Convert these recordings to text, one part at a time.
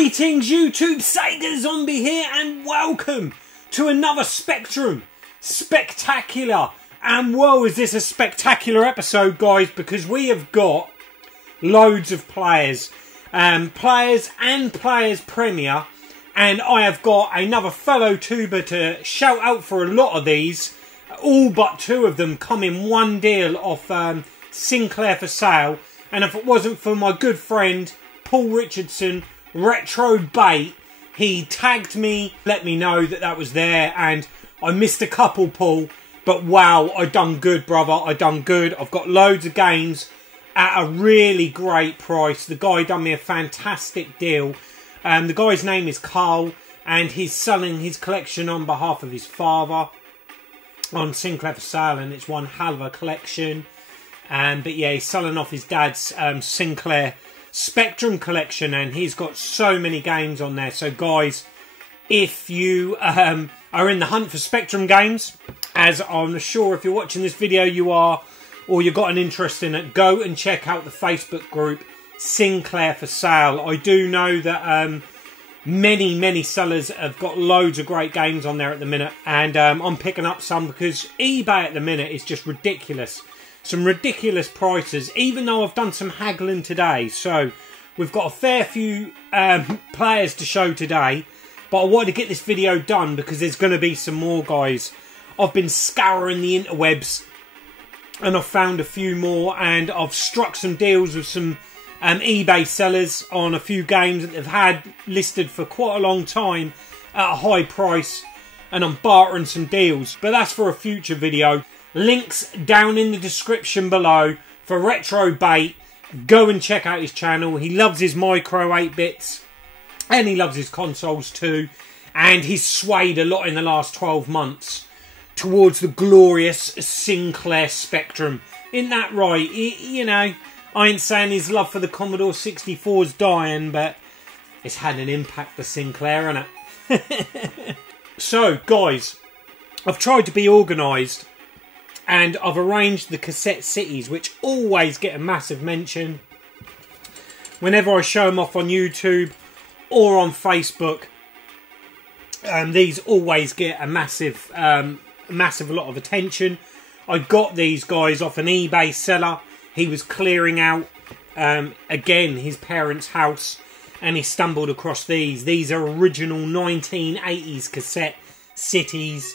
Greetings YouTube, Sega Zombie here, and welcome to another Spectrum Spectacular. And whoa, is this a spectacular episode, guys, because we have got loads of players and players Premier, and I have got another fellow tuber to shout out for a lot of these. All but two of them come in one deal off Sinclair for Sale, and if it wasn't for my good friend Paul Richardson, Retro Bait, he tagged me, let me know that that was there, and I missed a couple, Paul, but wow, I done good, brother. I done good. I've got loads of games at a really great price. The guy done me a fantastic deal. The guy's name is Carl, and he's selling his collection on behalf of his father on Sinclair for Sale, and it's one hell of a collection. But yeah, he's selling off his dad's Sinclair Spectrum collection, and he's got so many games on there. So guys, if you are in the hunt for Spectrum games, as I'm sure if you're watching this video you are, or you've got an interest in it, go and check out the Facebook group Sinclair for Sale. I do know that many sellers have got loads of great games on there at the minute, and I'm picking up some because eBay at the minute is just ridiculous. Some ridiculous prices, even though I've done some haggling today. So we've got a fair few players to show today, but I wanted to get this video done because there's going to be some more, guys. I've been scouring the interwebs and I've found a few more, and I've struck some deals with some eBay sellers on a few games that they've had listed for quite a long time at a high price, and I'm bartering some deals, but that's for a future video. Links down in the description below for Retro Bait. Go and check out his channel. He loves his micro 8-bits and he loves his consoles too, and he's swayed a lot in the last 12 months towards the glorious Sinclair Spectrum. Isn't that right? You know, I ain't saying his love for the Commodore 64 is dying, but it's had an impact for Sinclair, hasn't it? So guys, I've tried to be organised, and I've arranged the cassette cities, which always get a massive mention whenever I show them off on YouTube or on Facebook. These always get a massive lot of attention. I got these guys off an eBay seller. He was clearing out again his parents' house, and he stumbled across these. These are original 1980s cassette cities.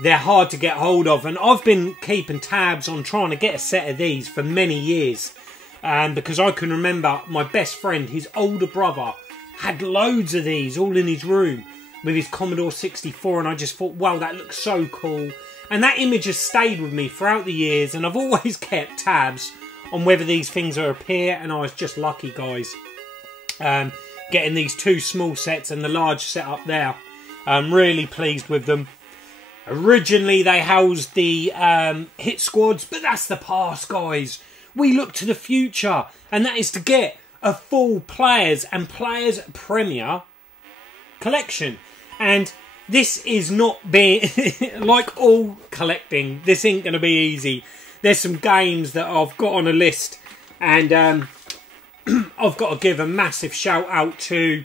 They're hard to get hold of, and I've been keeping tabs on trying to get a set of these for many years, because I can remember my best friend, his older brother, had loads of these all in his room with his Commodore 64, and I just thought, wow, that looks so cool. And that image has stayed with me throughout the years, and I've always kept tabs on whether these things are appear, and I was just lucky, guys, getting these two small sets and the large set up there. I'm really pleased with them. Originally, they housed the hit squads, but that's the past, guys. We look to the future, and that is to get a full Players and Players Premier collection. And this is not being, like all collecting, this ain't going to be easy. There's some games that I've got on a list, and I've got to give a massive shout out to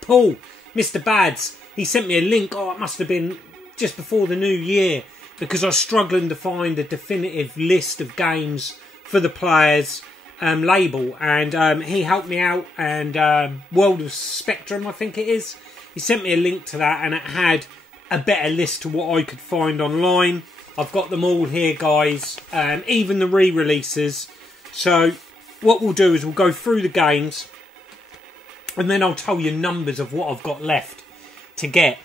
Paul, Mr. Bads. He sent me a link, oh, it must have been just before the new year, because I was struggling to find a definitive list of games for the Players label, and he helped me out, and World of Spectrum, I think it is, he sent me a link to that, and it had a better list to what I could find online. I've got them all here, guys, even the re-releases. So what we'll do is we'll go through the games, and then I'll tell you numbers of what I've got left to get.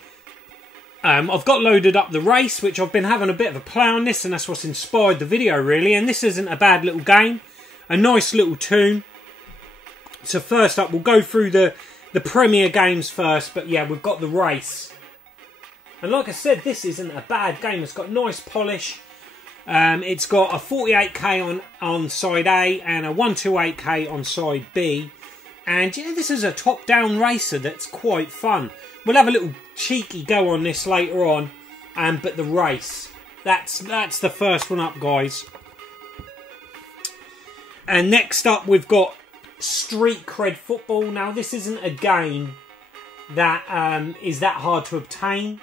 I've got loaded up the race, which I've been having a bit of a play on this, and that's what's inspired the video, really. And this isn't a bad little game. A nice little tune. So first up, we'll go through the Premier games first. But yeah, we've got the race. And like I said, this isn't a bad game. It's got nice polish. It's got a 48k on side A and a 128k on side B. And yeah, this is a top-down racer that's quite fun. We'll have a little cheeky go on this later on, but the race, that's the first one up, guys. And next up, we've got Street Cred Football. Now, this isn't a game that is that hard to obtain,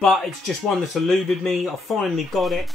but it's just one that's eluded me. I finally got it.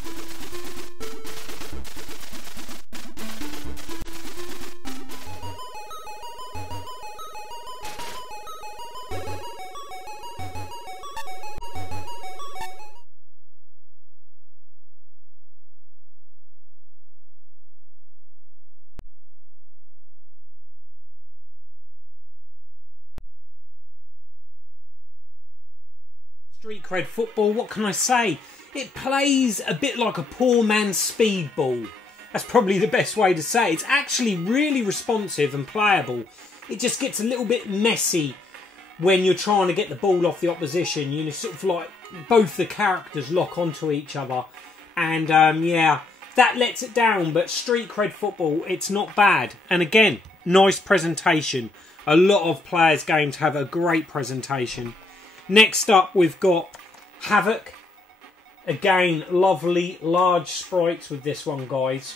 Street Cred Football, what can I say? It plays a bit like a poor man's speedball. That's probably the best way to say it. It's actually really responsive and playable. It just gets a little bit messy when you're trying to get the ball off the opposition. You know, sort of like both the characters lock onto each other. And yeah, that lets it down. But Street Cred Football, it's not bad. And again, nice presentation. A lot of players' games have a great presentation. Next up, we've got Havoc. Again, lovely large sprites with this one, guys.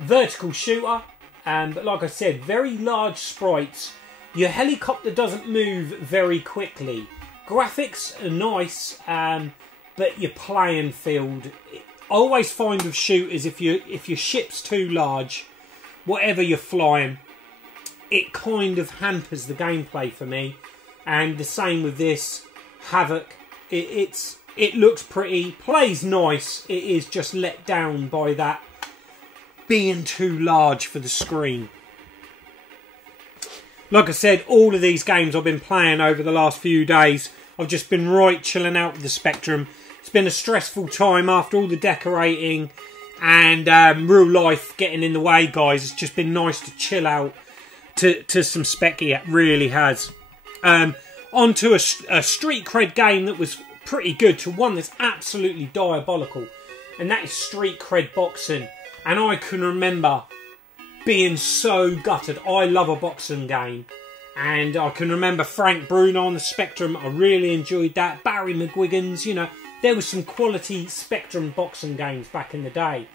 Vertical shooter, but like I said, very large sprites. Your helicopter doesn't move very quickly. Graphics are nice, but your playing field, I always find with shooters, if your ship's too large, whatever you're flying, it kind of hampers the gameplay for me. And the same with this Havoc. It looks pretty, plays nice. It is just let down by that being too large for the screen. Like I said, all of these games I've been playing over the last few days, I've just been right chilling out with the Spectrum. It's been a stressful time after all the decorating and real life getting in the way, guys. It's just been nice to chill out to some Specky. It really has. Onto a Street Cred game that was pretty good, to one that's absolutely diabolical, and that is Street Cred Boxing. And I can remember being so gutted. I love a boxing game, and I can remember Frank Bruno on the Spectrum. I really enjoyed that. Barry McGuigan's, you know, there was some quality Spectrum boxing games back in the day.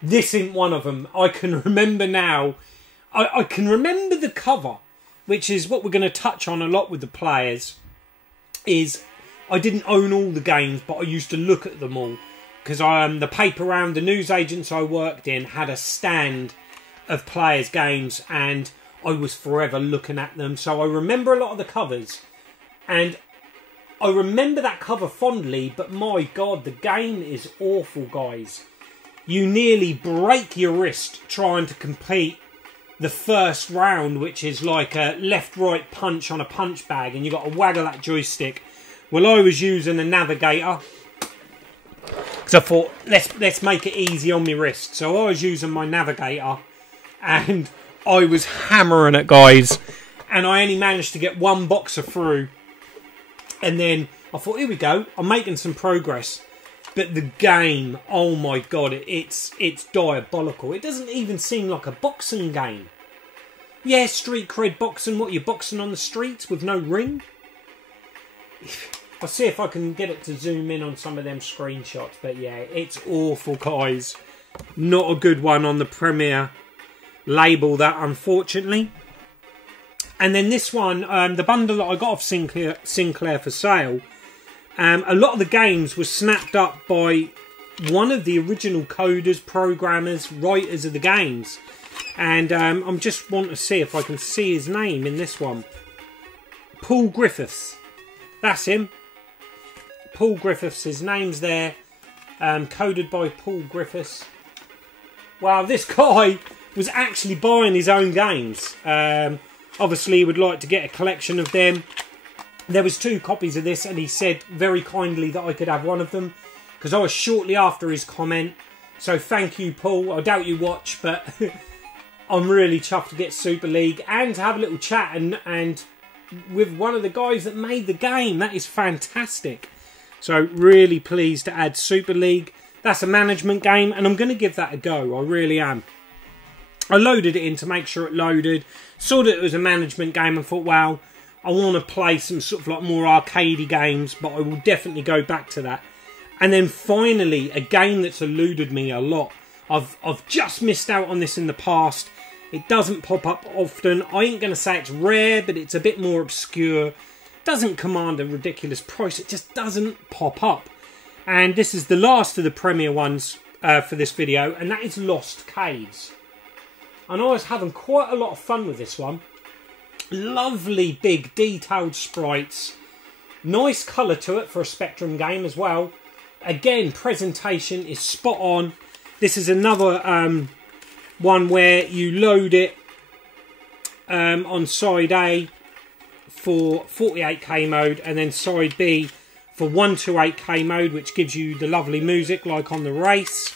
This isn't one of them. I can remember now. I can remember the cover, which is what we're going to touch on a lot with the players, is I didn't own all the games, but I used to look at them all. Because the paper round, the news agents I worked in had a stand of players' games, and I was forever looking at them. So I remember a lot of the covers, and I remember that cover fondly, but my God, the game is awful, guys. You nearly break your wrist trying to complete the first round, which is like a left-right punch on a punch bag, and you've got to waggle that joystick. Well, I was using a navigator, because I thought, let's make it easy on my wrist. So I was using my navigator, and I was hammering it, guys. And I only managed to get one boxer through. And then I thought, here we go, I'm making some progress. But the game, oh my God, it's diabolical. It doesn't even seem like a boxing game. Yeah, Street Cred Boxing. What, you're boxing on the streets with no ring? I'll see if I can get it to zoom in on some of them screenshots. But yeah, it's awful, guys. Not a good one on the Premier label, that, unfortunately. And then this one, the bundle that I got off Sinclair for sale, a lot of the games were snapped up by one of the original coders, programmers, writers of the games. And I'm just want to see if I can see his name in this one. Paul Griffiths. That's him. Paul Griffiths. His name's there. Coded by Paul Griffiths. Wow, this guy was actually buying his own games. Obviously, he would like to get a collection of them. There was 2 copies of this, and he said very kindly that I could have one of them, because I was shortly after his comment. So thank you, Paul. I doubt you watch, but I'm really chuffed to get Super League and to have a little chat and with one of the guys that made the game. That is fantastic. So really pleased to add Super League. That's a management game, and I'm going to give that a go. I really am. I loaded it in to make sure it loaded. Saw that it was a management game and thought, wow, I want to play some sort of like more arcadey games, but I will definitely go back to that. And then finally, a game that's eluded me a lot. I've just missed out on this in the past, It doesn't pop up often. I ain't going to say it's rare, but it's a bit more obscure. Doesn't command a ridiculous price. It just doesn't pop up. And this is the last of the premier ones for this video, and that is Lost Caves. And I was having quite a lot of fun with this one. Lovely big detailed sprites. Nice colour to it for a Spectrum game as well. Again, presentation is spot on. This is another one where you load it on side A for 48k mode, and then side B for 128k mode, which gives you the lovely music like on the race.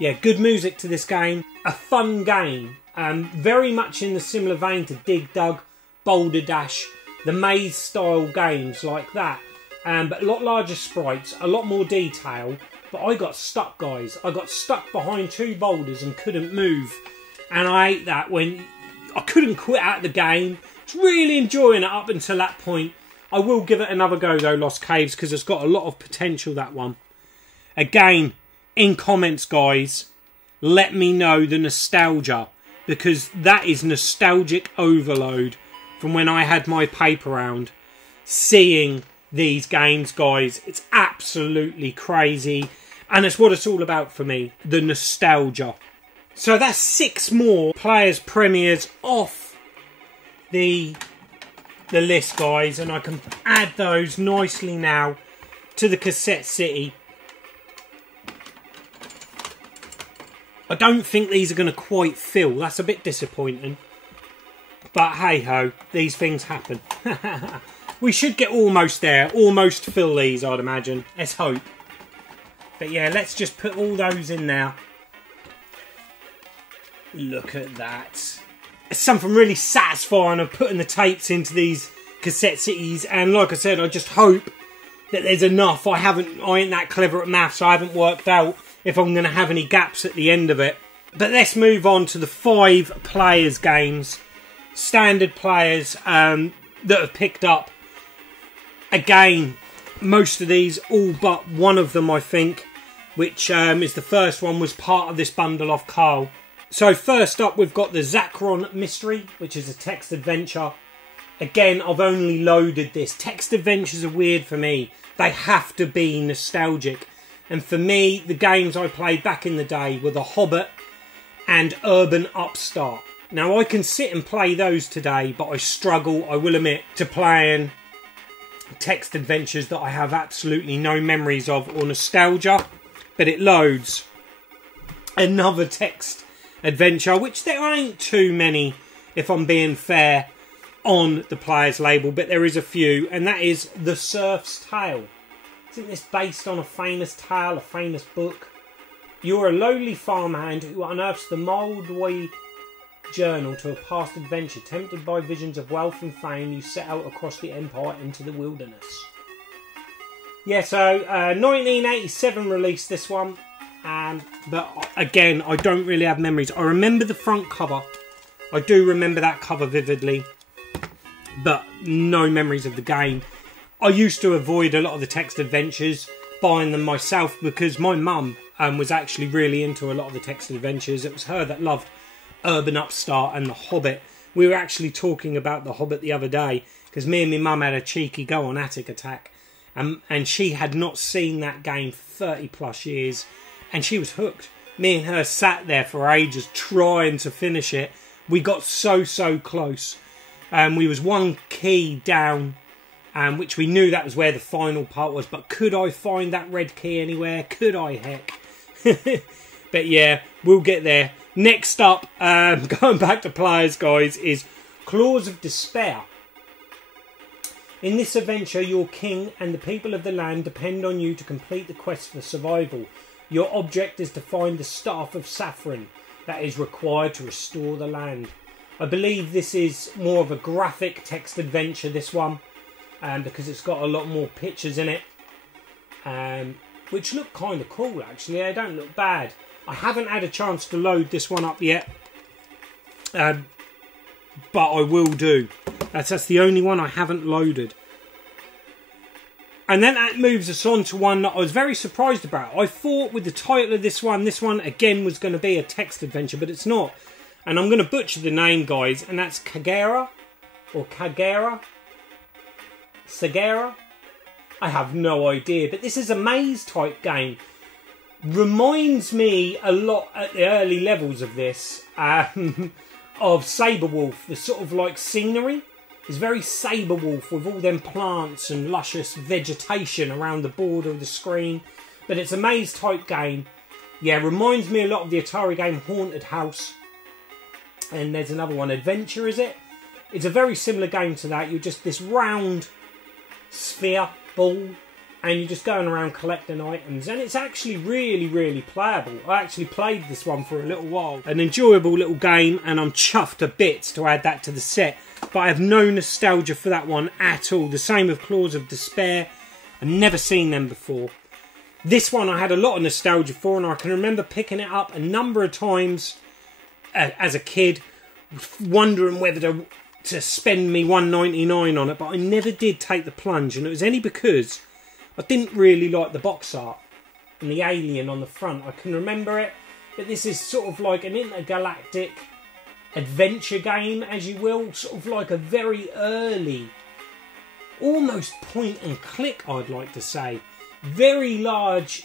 Yeah, good music to this game. A fun game. Very much in the similar vein to Dig Dug, Boulder Dash, the maze style games like that. But a lot larger sprites, a lot more detail. But I got stuck, guys. I got stuck behind two boulders and couldn't move. And I hate that when I couldn't quit out of the game. I was really enjoying it up until that point. I will give it another go though, Lost Caves, because it's got a lot of potential, that one. Again, in comments, guys, let me know the nostalgia, because that is nostalgic overload from when I had my paper round. Seeing these games, guys, it's absolutely crazy, and it's what it's all about for me, the nostalgia. So that's 6 more players premieres off the list, guys, and I can add those nicely now to the Cassette City. I don't think these are going to quite fill. That's a bit disappointing. But hey ho, these things happen. We should get almost there. Almost fill these, I'd imagine. Let's hope. But yeah, let's just put all those in now. Look at that. It's something really satisfying of putting the tapes into these Cassette Cities. And like I said, I just hope that there's enough. I ain't that clever at maths, so I haven't worked out if I'm going to have any gaps at the end of it. But let's move on to the 5 players games. Standard players that have picked up. Again, most of these, all but one of them, I think, which is the first one, was part of this bundle off Carl. So first up, we've got the Zacron Mystery, which is a text adventure. Again, I've only loaded this. Text adventures are weird for me. They have to be nostalgic. And for me, the games I played back in the day were The Hobbit and Urban Upstart. Now, I can sit and play those today, but I struggle, I will admit, to playing text adventures that I have absolutely no memories of or nostalgia. But it loads. Another text adventure, which there ain't too many, if I'm being fair, on the players label, but there is a few, and that is The Serf's Tale. Isn't this based on a famous tale, a famous book? You're a lowly farmhand who unearths the Moldway journal to a past adventure. Tempted by visions of wealth and fame, you set out across the empire into the wilderness. Yeah, so 1987 released this one. But again, I don't really have memories. I remember the front cover. I do remember that cover vividly. But no memories of the game. I used to avoid a lot of the text adventures, buying them myself, because my mum was actually really into a lot of the text adventures. It was her that loved Urban Upstart and The Hobbit. We were actually talking about The Hobbit the other day, because me and my mum had a cheeky go on Attic Attack. And she had not seen that game for 30 plus years. And she was hooked. Me and her sat there for ages trying to finish it. We got so close. We was one key down, which we knew that was where the final part was. But could I find that red key anywhere? Could I, heck? But yeah, we'll get there. Next up, going back to players, guys, is Claws of Despair. In this adventure, your king and the people of the land depend on you to complete the quest for survival. Your object is to find the Staff of Saffron that is required to restore the land. I believe this is more of a graphic text adventure, this one, because it's got a lot more pictures in it, which look kind of cool, actually. They don't look bad. I haven't had a chance to load this one up yet, but I will do. That's the only one I haven't loaded. And then that moves us on to one that I was very surprised about. I thought with the title of this one again was going to be a text adventure, but it's not. And I'm going to butcher the name, guys, and that's Kagera, or Kagera, Segera. I have no idea, but this is a maze type game. Reminds me a lot at the early levels of this of Saberwolf. The sort of like scenery is very Saberwolf with all them plants and luscious vegetation around the border of the screen. But it's a maze type game. Yeah, reminds me a lot of the Atari game Haunted House. And there's another one, Adventure, is it? It's a very similar game to that. You're just this round sphere ball, and you're just going around collecting items, and it's actually really, really playable. I actually played this one for a little while. An enjoyable little game, and I'm chuffed to bits to add that to the set. But I have no nostalgia for that one at all. The same with Claws of Despair. I've never seen them before. This one I had a lot of nostalgia for, and I can remember picking it up a number of times as a kid, wondering whether to spend me $1.99 on it, but I never did take the plunge, and it was only because I didn't really like the box art and the alien on the front. I can remember it, but this is sort of like an intergalactic adventure game, as you will, sort of like a very early, almost point and click, I'd like to say. Very large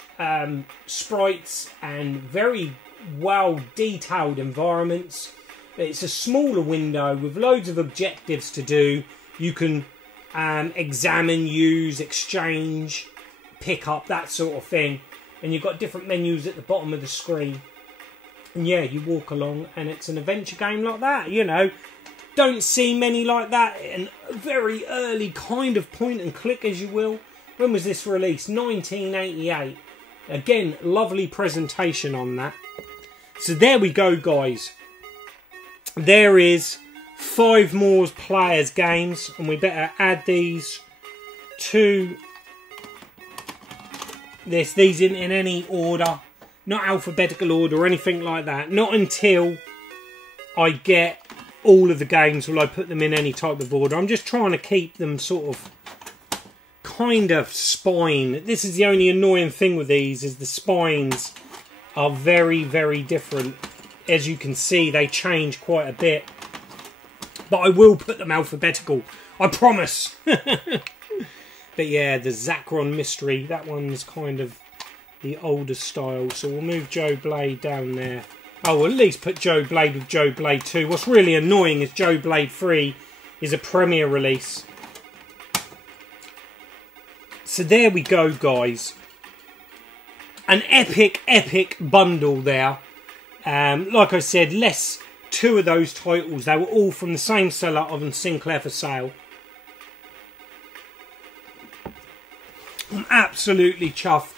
sprites and very well detailed environments. It's a smaller window with loads of objectives to do. You can examine, use, exchange, pick up, that sort of thing. And you've got different menus at the bottom of the screen. And yeah, you walk along and it's an adventure game like that, you know. Don't see many like that. And a very early kind of point and click, as you will. When was this released? 1988. Again, lovely presentation on that. So there we go, guys. There is 5 more players games, and we better add these to this. These in any order, not alphabetical order or anything like that. Not until I get all of the games will I put them in any type of order. I'm just trying to keep them sort of kind of spine. This is the only annoying thing with these, is the spines are very, very different. As you can see, they change quite a bit. But I will put them alphabetical, I promise. But yeah, the Zacron Mystery, that one's kind of the older style. So we'll move Joe Blade down there. Oh, we'll at least put Joe Blade with Joe Blade 2. What's really annoying is Joe Blade 3 is a premiere release. So there we go, guys. An epic, epic bundle there. Like I said, 2 of those titles. They were all from the same seller on Sinclair for sale. I'm absolutely chuffed,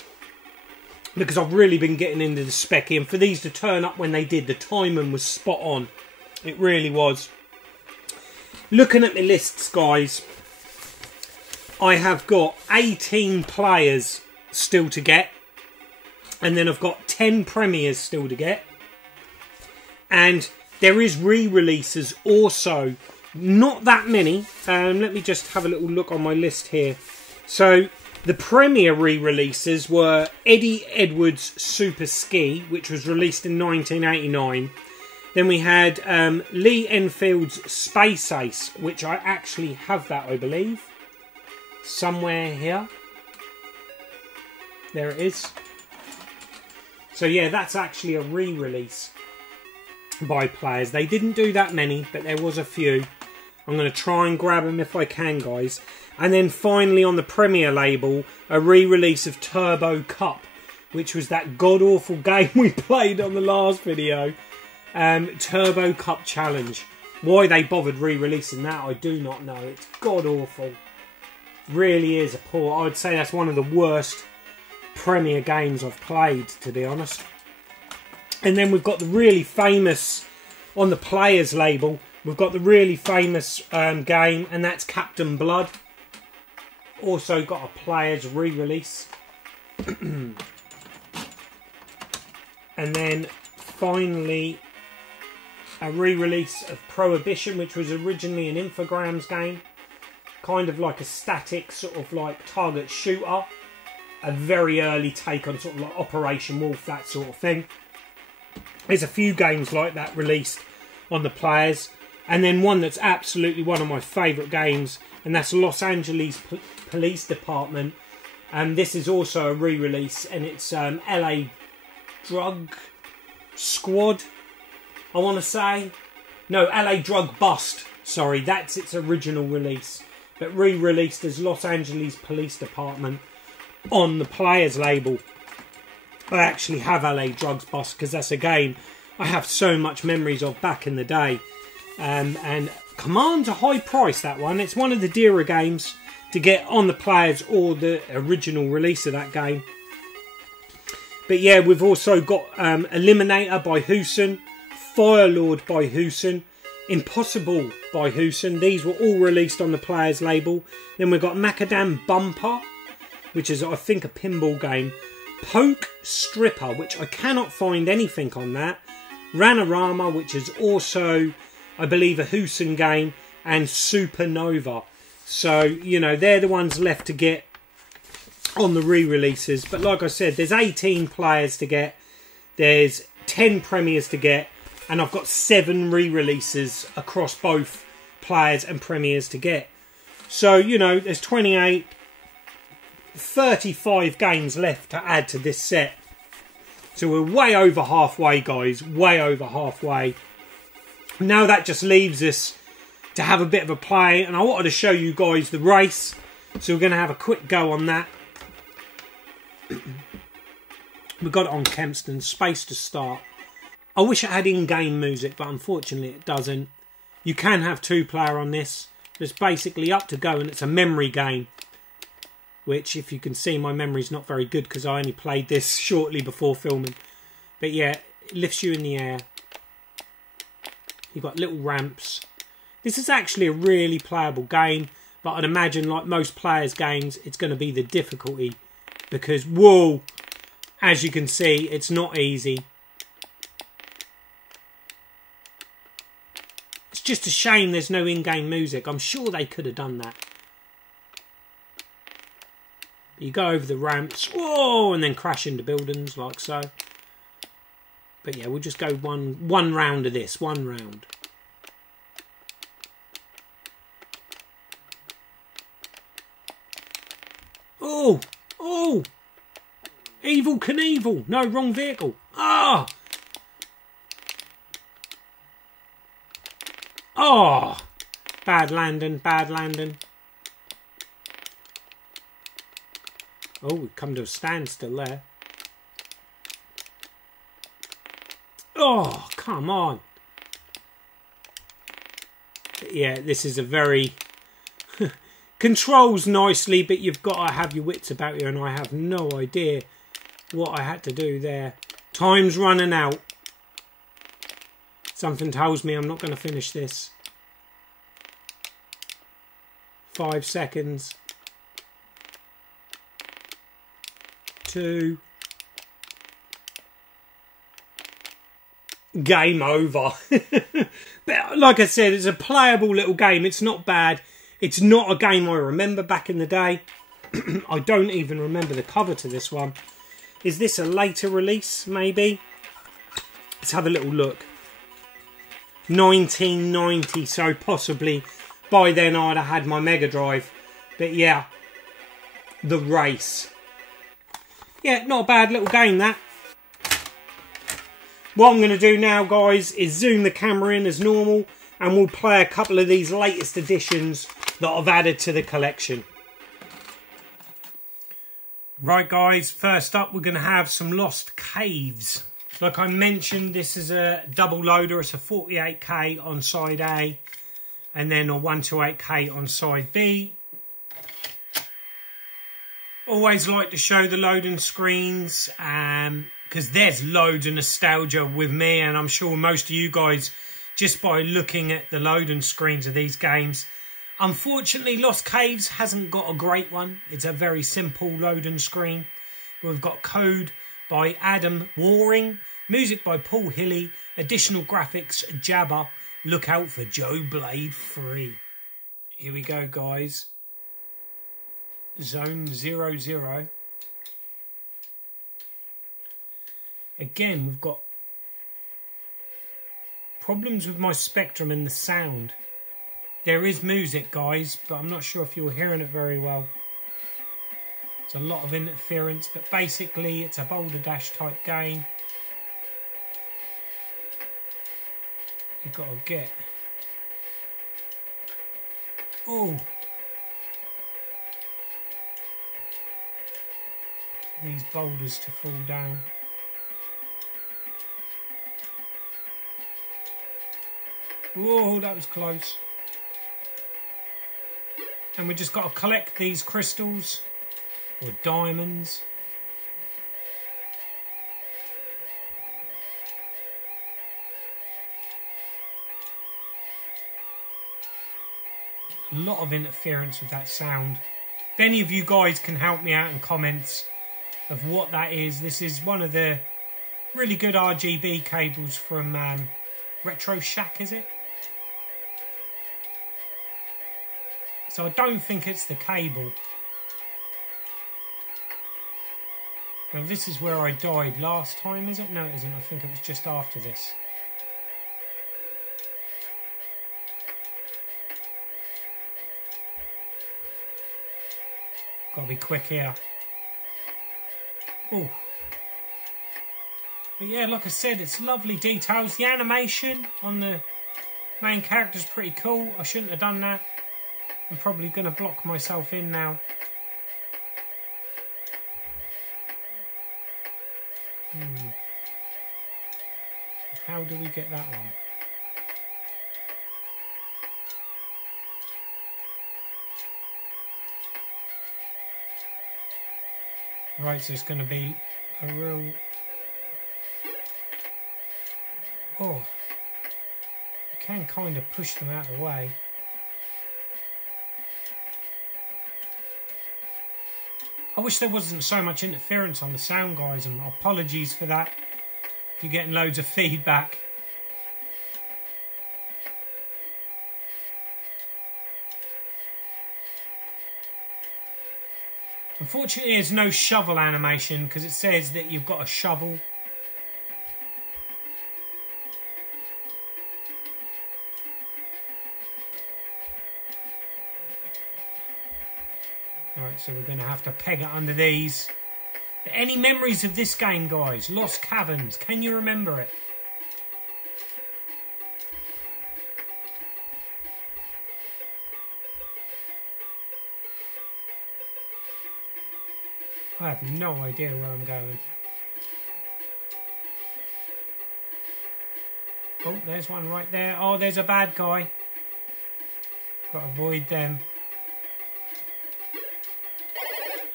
because I've really been getting into the spec, and for these to turn up when they did, the timing was spot on. It really was. Looking at my lists, guys, I have got 18 players still to get, and then I've got 10 premieres still to get, and there is re-releases also. Not that many. Let me just have a little look on my list here. So the premiere re-releases were Eddie Edwards' Super Ski, which was released in 1989. Then we had Lee Enfield's Space Ace, which I actually have that, I believe, somewhere here. There it is. So yeah, that's actually a re-release by players. They didn't do that many, but there was a few. I'm going to try and grab them if I can, guys. And then finally on the Premier label, a re-release of Turbo Cup, which was that god-awful game we played on the last video. Turbo Cup Challenge. Why they bothered re-releasing that, I do not know. It's god-awful. Really is a poor... I'd say that's one of the worst Premier games I've played, to be honest. And then we've got the really famous, on the Players label, we've got the really famous game, and that's Captain Blood. Also got a Players re-release. And then finally a re-release of Prohibition, which was originally an Infogrames game. Kind of like a static sort of like target shooter. A very early take on sort of like Operation Wolf, that sort of thing. There's a few games like that released on the players. And then one that's absolutely one of my favourite games, and that's Los Angeles Police Department. And this is also a re-release, and it's LA Drug Squad, I want to say. No, LA Drug Bust. Sorry, that's its original release. But re-released as Los Angeles Police Department on the players label. I actually have LA Drugs Bust because that's a game I have so much memories of back in the day. And commands a high price, that one. It's one of the dearer games to get on the players or the original release of that game. But yeah, we've also got Eliminator by Hewson, Firelord by Hewson, Impossible by Hewson. These were all released on the players label. Then we've got Macadam Bumper, which is, I think, a pinball game. Poke Stripper, which I cannot find anything on that. Ranorama, which is also, I believe, a Hewson game. And Supernova. So, you know, they're the ones left to get on the re-releases. But like I said, there's 18 players to get. There's 10 premieres to get. And I've got 7 re-releases across both players and premieres to get. So, you know, there's 28, 35 games left to add to this set. So we're way over halfway, guys. Way over halfway. Now that just leaves us to have a bit of a play. And I wanted to show you guys the race. So we're going to have a quick go on that. We've got it on Kempston. Space to start. I wish it had in-game music, but unfortunately it doesn't. You can have 2-player on this. It's basically up to go, and it's a memory game. Which, if you can see, my memory's not very good because I only played this shortly before filming. But yeah, it lifts you in the air. You've got little ramps. This is actually a really playable game, but I'd imagine, like most players' games, it's going to be the difficulty. Because, whoa, as you can see, it's not easy. It's just a shame there's no in-game music. I'm sure they could have done that. You go over the ramps, whoa, and then crash into buildings like so. But yeah, we'll just go one round of this, one round. Oh, oh, Evil Knievel. No, wrong vehicle. Ah. Oh, bad landing, bad landing. Oh, we've come to a standstill there. Oh, come on. Yeah, this is a very... Controls nicely, but you've got to have your wits about you, and I have no idea what I had to do there. Time's running out. Something tells me I'm not going to finish this. 5 seconds. 2. Game over. But like I said, it's a playable little game. It's not bad. It's not a game I remember back in the day. I don't even remember the cover to this one. Is this a later release, maybe? Let's have a little look. 1990, so possibly by then I'd have had my Mega Drive. But yeah, The Race. Yeah, not a bad little game, that. What I'm going to do now, guys, is zoom the camera in as normal, and we'll play a couple of these latest editions that I've added to the collection. Right, guys, first up we're going to have some Lost Caves. Like I mentioned, this is a double loader. It's a 48K on side A, and then a 128K on side B. Always like to show the loading screens, because there's loads of nostalgia with me, and I'm sure most of you guys, just by looking at the loading screens of these games. Unfortunately, Lost Caves hasn't got a great one. It's a very simple loading screen. We've got code by Adam Waring, music by Paul Hilly, additional graphics Jabba. Look out for Joe Blade 3. Here we go, guys. Zone 00. Again, we've got Problems with my Spectrum and the sound. There is music, guys, but I'm not sure if you're hearing it very well. It's a lot of interference, but basically it's a Boulder Dash type game. You've got to get... Oh! These boulders to fall down. Whoa, that was close. And we just got to collect these crystals or diamonds. A lot of interference with that sound. If any of you guys can help me out in comments of what that is. This is one of the really good RGB cables from Retro Shack, is it? So I don't think it's the cable. Now this is where I died last time, is it? No, it isn't. I think it was just after this. Gotta be quick here. Oh. But yeah, like I said, it's lovely details. The animation on the main character is pretty cool. I shouldn't have done that. I'm probably going to block myself in now. How do we get that one? Right, so it's going to be a real... Oh. You can kind of push them out of the way. I wish there wasn't so much interference on the sound, guys, and apologies for that if you're getting loads of feedback. Unfortunately, there's no shovel animation because it says that you've got a shovel. Right, so we're going to have to peg it under these. Any memories of this game, guys? Lost Caverns, can you remember it? I have no idea where I'm going. Oh, there's one right there. Oh, there's a bad guy. Got to avoid them.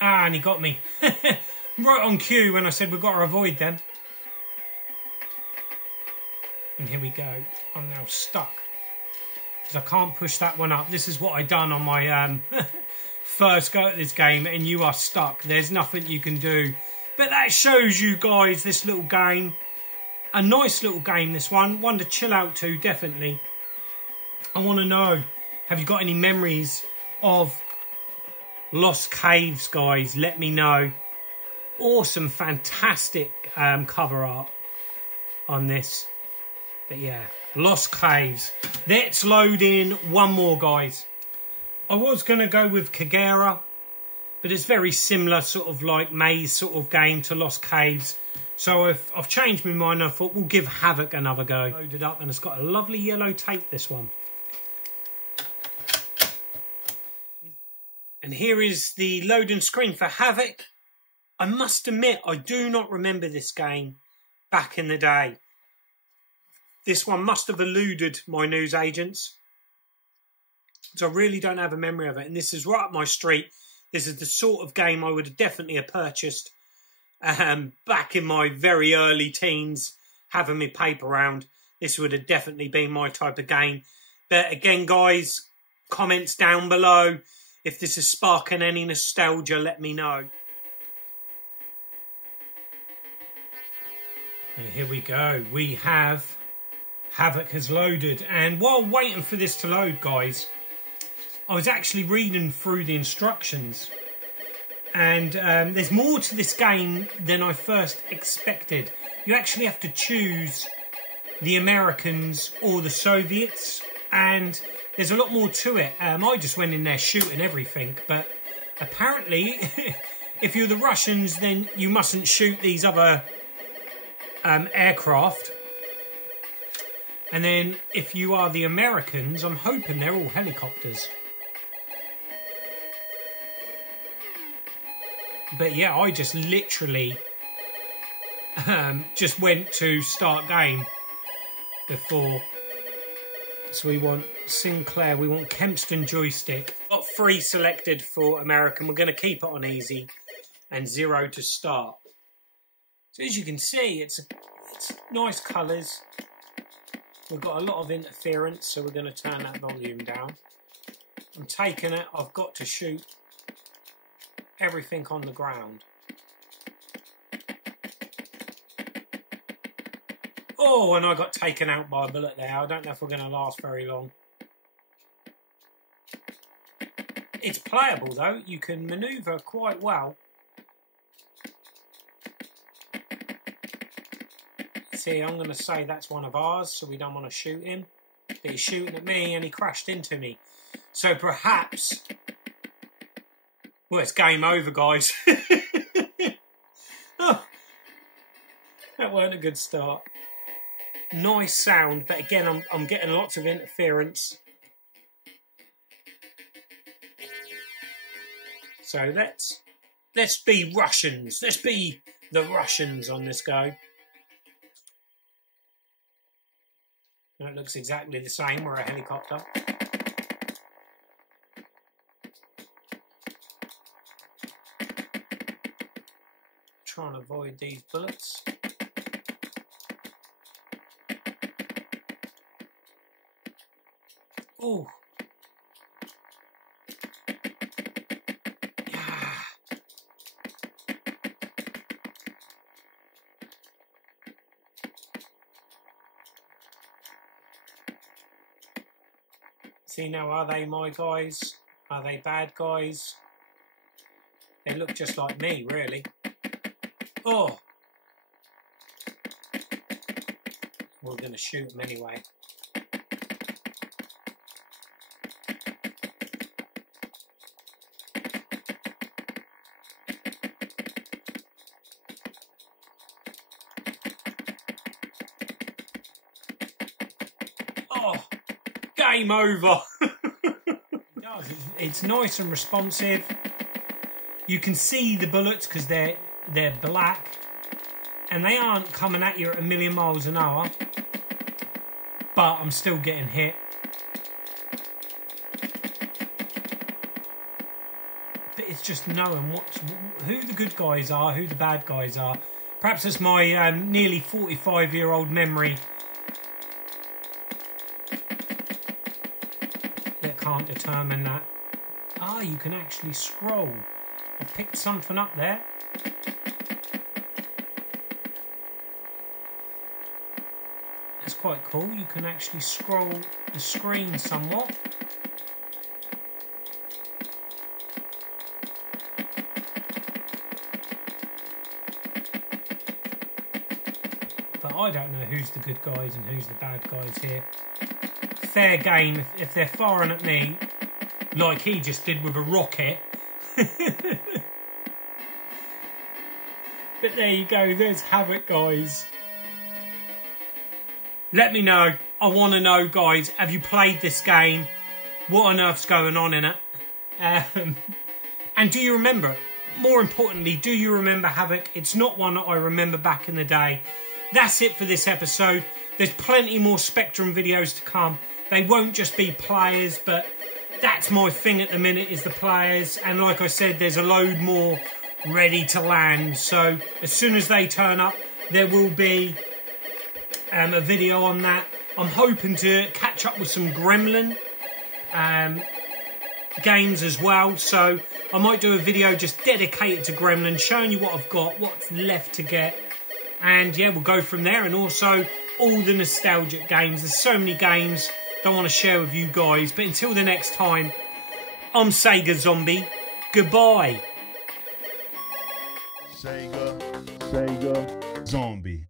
Ah, and he got me. Right on cue when I said we've got to avoid them. And here we go. I'm now stuck. Because I can't push that one up. This is what I done on my first go at this game, and you are stuck. There's nothing you can do. But that shows you guys this little game. A nice little game, this one. One to chill out to, definitely. I want to know, have you got any memories of Lost Caves, guys? Let me know. Awesome, fantastic cover art on this. But yeah, Lost Caves. Let's load in one more, guys. I was going to go with Kagera, but it's very similar sort of like maze sort of game to Lost Caves. So I've changed my mind. I thought we'll give Havoc another go. Loaded up, and it's got a lovely yellow tape, this one. And here is the loading screen for Havoc. I must admit, I do not remember this game back in the day. This one must have eluded my news agents. So I really don't have a memory of it. And this is right up my street. This is the sort of game I would have definitely have purchased back in my very early teens, having my paper round. This would have definitely been my type of game. But again, guys, comments down below. If this is sparking any nostalgia, let me know. And here we go. We have Havoc has loaded. And while waiting for this to load, guys, I was actually reading through the instructions. And there's more to this game than I first expected. You actually have to choose the Americans or the Soviets, and there's a lot more to it. I just went in there shooting everything, but apparently if you're the Russians, then you mustn't shoot these other aircraft. And then if you are the Americans, I'm hoping they're all helicopters. But yeah, I just literally just went to start game before. So we want Sinclair, we want Kempston joystick. Got 3 selected for American. We're going to keep it on easy and 0 to start. So as you can see, it's nice colours. We've got a lot of interference, so we're going to turn that volume down. I'm taking it, I've got to shoot everything on the ground. Oh, and I got taken out by a bullet there. I don't know if we're going to last very long. It's playable though, you can manoeuvre quite well. See, I'm going to say that's one of ours, so we don't want to shoot him. But he's shooting at me and he crashed into me. So perhaps... Well, it's game over, guys. Oh, that weren't a good start. Nice sound, but again, I'm getting lots of interference. So let's be Russians. Let's be the Russians on this go. It looks exactly the same. We're a helicopter. Trying to avoid these bullets. Oh. See now, are they my guys? Are they bad guys? They look just like me, really. Oh! We're going to shoot them anyway. Oh! Game over! It's nice and responsive. You can see the bullets because they're black, and they aren't coming at you at 1,000,000 miles an hour, but I'm still getting hit. But it's just knowing who the good guys are, who the bad guys are. Perhaps it's my nearly 45-year-old memory that can't determine that. Ah, you can actually scroll. I picked something up there. That's quite cool. You can actually scroll the screen somewhat. But I don't know who's the good guys and who's the bad guys here. Fair game if they're firing at me like he just did with a rocket. But there you go, there's Havoc, guys. Let me know. I want to know, guys, have you played this game? What on earth's going on in it? And do you remember it? More importantly, do you remember Havoc? It's not one that I remember back in the day. That's it for this episode. There's plenty more Spectrum videos to come. They won't just be players, but that's my thing at the minute, is the players. And like I said, there's a load more ready to land. So as soon as they turn up, there will be a video on that. I'm hoping to catch up with some Gremlin games as well. So I might do a video just dedicated to Gremlin, showing you what I've got, what's left to get. And yeah, we'll go from there. And also all the nostalgic games. There's so many games I want to share with you guys. But until the next time, I'm Sega Zombie. Goodbye. Sega Zombie.